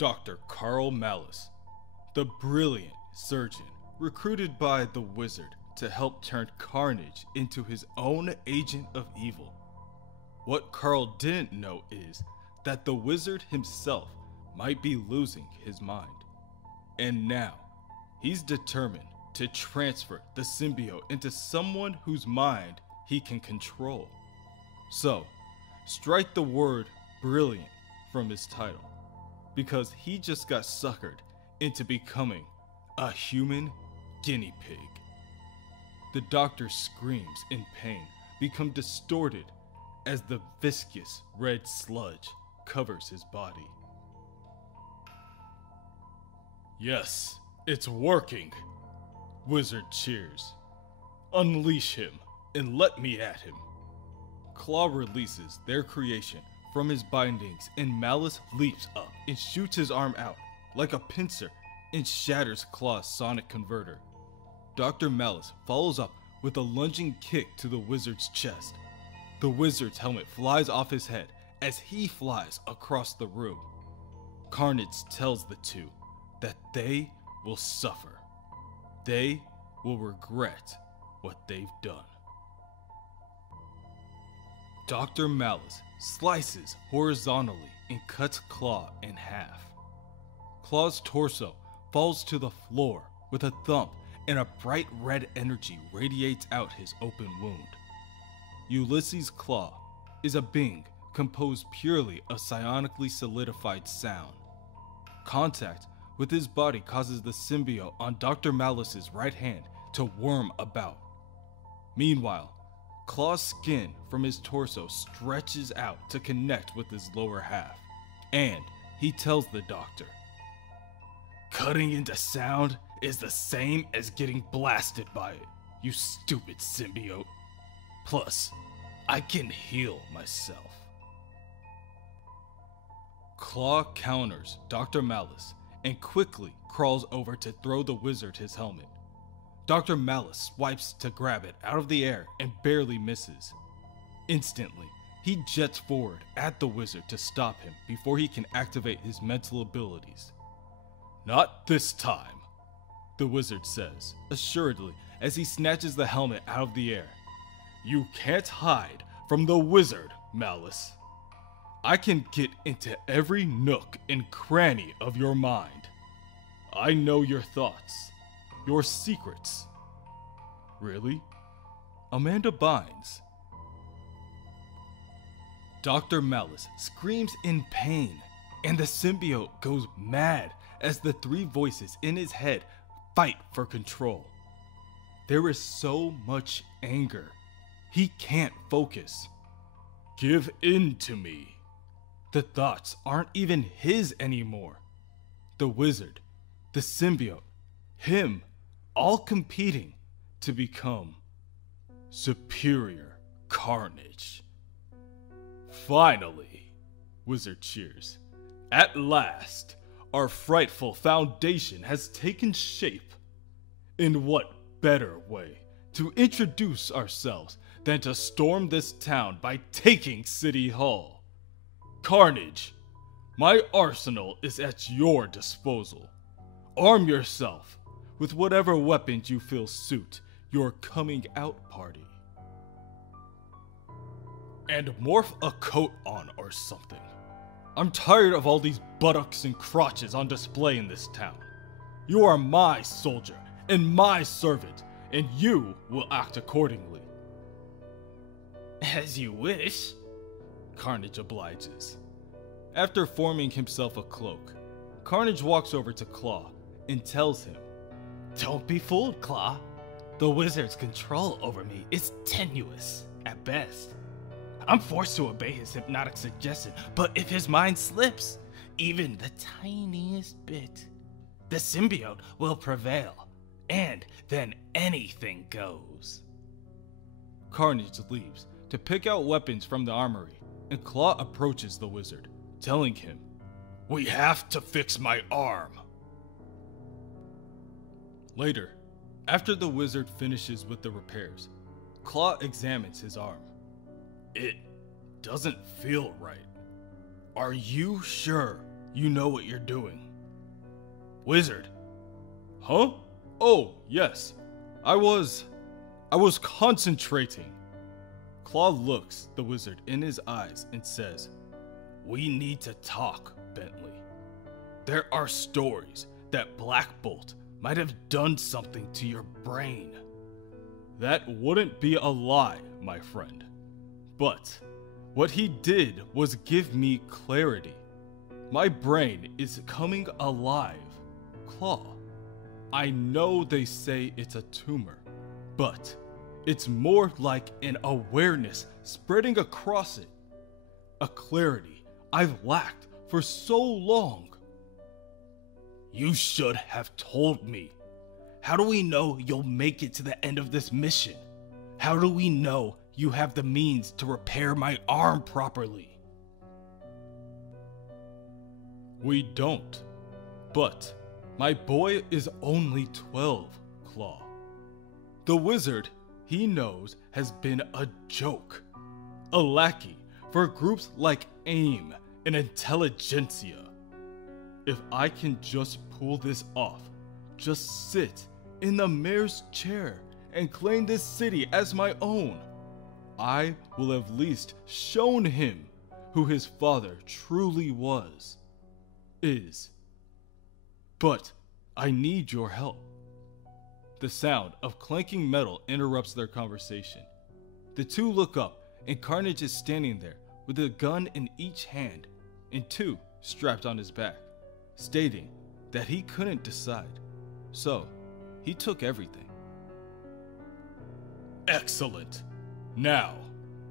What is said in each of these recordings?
Dr. Carl Malice, the brilliant surgeon recruited by the wizard to help turn Carnage into his own agent of evil. What Carl didn't know is that the wizard himself might be losing his mind. And now, he's determined to transfer the symbiote into someone whose mind he can control. So, strike the word brilliant from his title, because he just got suckered into becoming a human guinea pig. The doctor's screams in pain become distorted as the viscous red sludge covers his body. Yes, it's working, Wizard cheers. Unleash him and let me at him. Claw releases their creation from his bindings and Malice leaps up and shoots his arm out like a pincer and shatters Claw's sonic converter. Dr. Malice follows up with a lunging kick to the wizard's chest. The wizard's helmet flies off his head as he flies across the room. Carnage tells the two that they will suffer. They will regret what they've done. Dr. Malice slices horizontally and cuts Claw in half. Claw's torso falls to the floor with a thump and a bright red energy radiates out his open wound. Ulysses' Claw is a being composed purely of psionically solidified sound. Contact with his body causes the symbiote on Dr. Malice's right hand to worm about. Meanwhile, Claw's skin from his torso stretches out to connect with his lower half, and he tells the doctor, "Cutting into sound is the same as getting blasted by it, you stupid symbiote. Plus, I can heal myself." Claw counters Dr. Malice and quickly crawls over to throw the wizard his helmet. Dr. Malice swipes to grab it out of the air and barely misses. Instantly, he jets forward at the wizard to stop him before he can activate his mental abilities. "Not this time," the wizard says, assuredly, as he snatches the helmet out of the air. "You can't hide from the wizard, Malice. I can get into every nook and cranny of your mind. I know your thoughts, your secrets." Really? Amanda Bynes? Dr. Malice screams in pain, and the symbiote goes mad as the three voices in his head fight for control. There is so much anger, he can't focus. "Give in to me." The thoughts aren't even his anymore. The wizard, the symbiote, him, all competing to become Superior Carnage. "Finally," Wizard cheers. "At last, our frightful foundation has taken shape. In what better way to introduce ourselves than to storm this town by taking City Hall? Carnage, my arsenal is at your disposal. Arm yourself with whatever weapons you feel suit your coming out party. And morph a coat on or something. I'm tired of all these buttocks and crotches on display in this town. You are my soldier and my servant, and you will act accordingly." "As you wish," Carnage obliges. After forming himself a cloak, Carnage walks over to Claw and tells him, "Don't be fooled, Claw. The wizard's control over me is tenuous at best. I'm forced to obey his hypnotic suggestion, but if his mind slips, even the tiniest bit, the symbiote will prevail, and then anything goes." Carnage leaves to pick out weapons from the armory, and Claw approaches the wizard, telling him, "We have to fix my arm." Later, after the wizard finishes with the repairs, Claw examines his arm. "It doesn't feel right. Are you sure You know what you're doing. Wizard. Huh? Oh, yes. I was concentrating. Claw looks the wizard in his eyes and says, "We need to talk, Bentley. There are stories that Black Bolt might have done something to your brain. That wouldn't be a lie, my friend. But what he did was give me clarity. My brain is coming alive. Claw, I know they say it's a tumor, but it's more like an awareness spreading across it. A clarity I've lacked for so long. You should have told me. How do we know you'll make it to the end of this mission? How do we know you have the means to repair my arm properly?" "We don't. But my boy is only 12, Claw. The wizard, he knows, has been a joke. A lackey for groups like AIM and Intelligentsia. If I can just pull this off, just sit in the mayor's chair and claim this city as my own, I will have at least shown him who his father truly is. But I need your help." The sound of clanking metal interrupts their conversation. The two look up, and Carnage is standing there with a gun in each hand and two strapped on his back, stating that he couldn't decide, so he took everything. "Excellent. Now,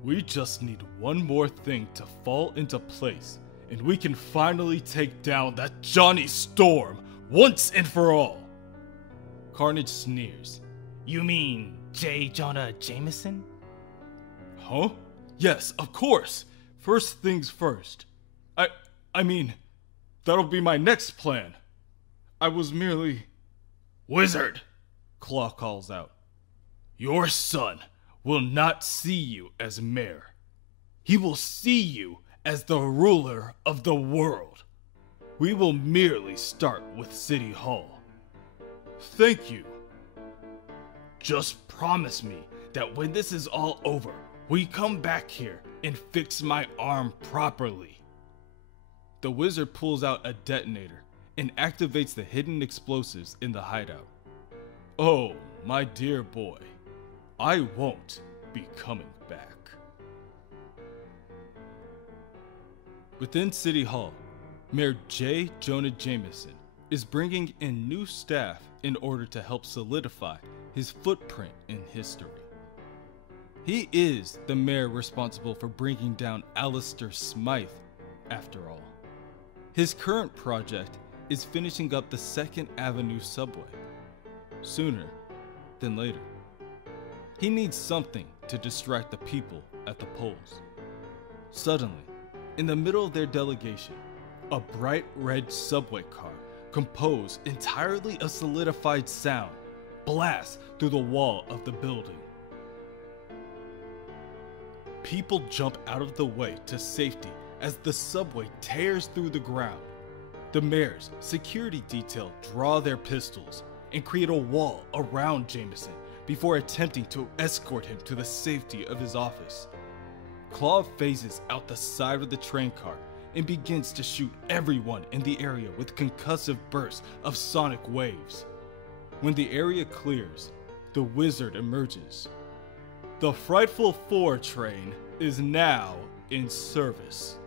we just need one more thing to fall into place, and we can finally take down that Johnny Storm once and for all." Carnage sneers. "You mean J. Jonah Jameson?" "Huh? Yes, of course. First things first. I mean, that'll be my next plan. I was merely..." "Wizard," Claw calls out, "your son will not see you as mayor. He will see you as the ruler of the world. We will merely start with City Hall." "Thank you. Just promise me that when this is all over, we come back here and fix my arm properly." The wizard pulls out a detonator and activates the hidden explosives in the hideout. "Oh, my dear boy, I won't be coming back." Within City Hall, Mayor J. Jonah Jameson is bringing in new staff in order to help solidify his footprint in history. He is the mayor responsible for bringing down Alistair Smythe, after all. His current project is finishing up the 2nd Avenue subway. Sooner than later. He needs something to distract the people at the polls. Suddenly, in the middle of their delegation, a bright red subway car, composed entirely of solidified sound, blasts through the wall of the building. People jump out of the way to safety as the subway tears through the ground. The mayor's security detail draw their pistols and create a wall around Jameson before attempting to escort him to the safety of his office. Claw phases out the side of the train car and begins to shoot everyone in the area with concussive bursts of sonic waves. When the area clears, the wizard emerges. The Frightful Four train is now in service.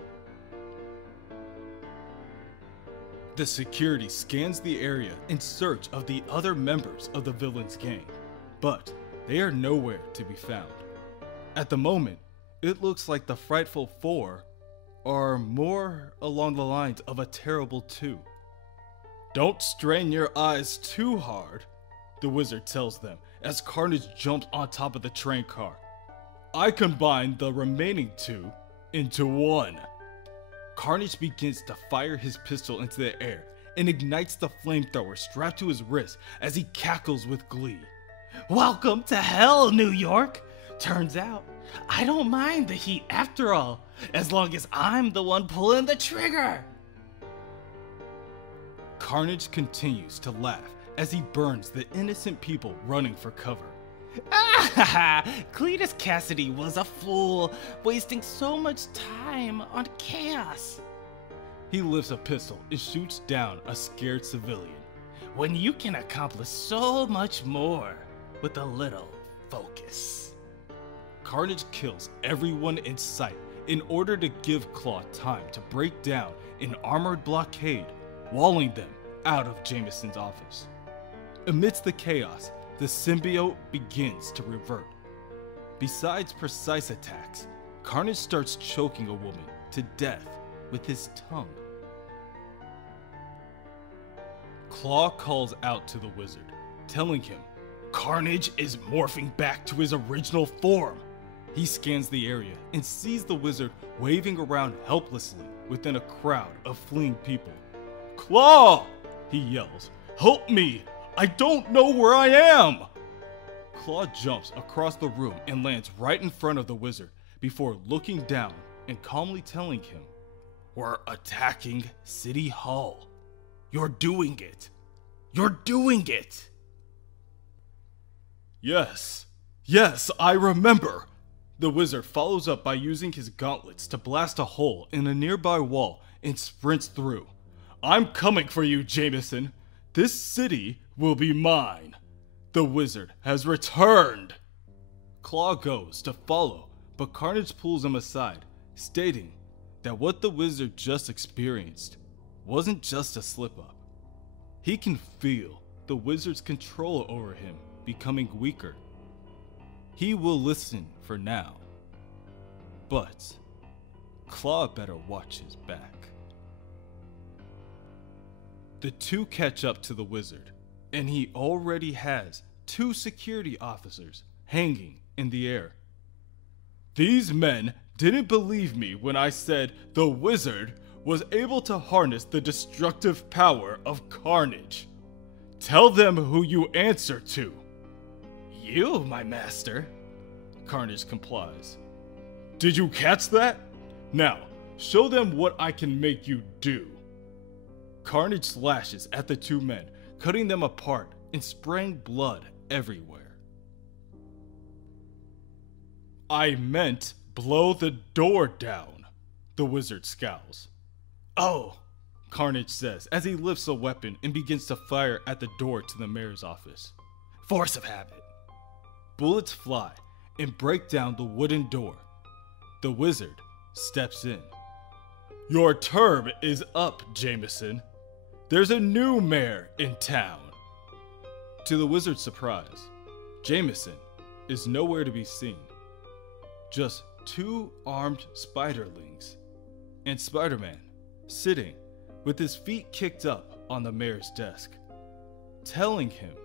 The security scans the area in search of the other members of the villain's gang, but they are nowhere to be found. At the moment, it looks like the Frightful Four are more along the lines of a terrible two. "Don't strain your eyes too hard," the wizard tells them as Carnage jumps on top of the train car. "I combined the remaining two into one." Carnage begins to fire his pistol into the air and ignites the flamethrower strapped to his wrist as he cackles with glee. "Welcome to hell, New York! Turns out, I don't mind the heat after all, as long as I'm the one pulling the trigger." Carnage continues to laugh as he burns the innocent people running for cover. Ah, Cletus Cassidy was a fool, wasting so much time on chaos. He lifts a pistol and shoots down a scared civilian. When you can accomplish so much more with a little focus. Carnage kills everyone in sight in order to give Claw time to break down an armored blockade, walling them out of Jameson's office. Amidst the chaos, the symbiote begins to revert. Besides precise attacks, Carnage starts choking a woman to death with his tongue. Claw calls out to the wizard, telling him Carnage is morphing back to his original form. He scans the area and sees the wizard waving around helplessly within a crowd of fleeing people. "Claw!" he yells. "Help me! I don't know where I am!" Claw jumps across the room and lands right in front of the wizard before looking down and calmly telling him, "We're attacking City Hall. You're doing it. You're doing it." Yes, I remember. The wizard follows up by using his gauntlets to blast a hole in a nearby wall and sprints through. "I'm coming for you, Jameson. This city will be mine. The wizard has returned." Claw goes to follow, but Carnage pulls him aside, stating that what the wizard just experienced wasn't just a slip-up. He can feel the wizard's control over him becoming weaker. He will listen for now, but Claw better watch his back. The two catch up to the wizard, and he already has 2 security officers hanging in the air. "These men didn't believe me when I said the wizard was able to harness the destructive power of Carnage. Tell them who you answer to." "You, my master." Carnage complies. "Did you catch that? Now, show them what I can make you do." Carnage slashes at the 2 men, cutting them apart and spraying blood everywhere. "I meant blow the door down," the wizard scowls. "Oh," Carnage says as he lifts a weapon and begins to fire at the door to the mayor's office. Force of habit. Bullets fly and break down the wooden door. The wizard steps in. "Your term is up, Jameson. There's a new mayor in town." To the wizard's surprise, Jameson is nowhere to be seen. Just 2 armed spiderlings and Spider-Man sitting with his feet kicked up on the mayor's desk, telling him,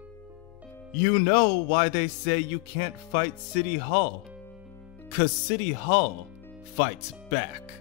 "You know why they say you can't fight City Hall? 'Cause City Hall fights back."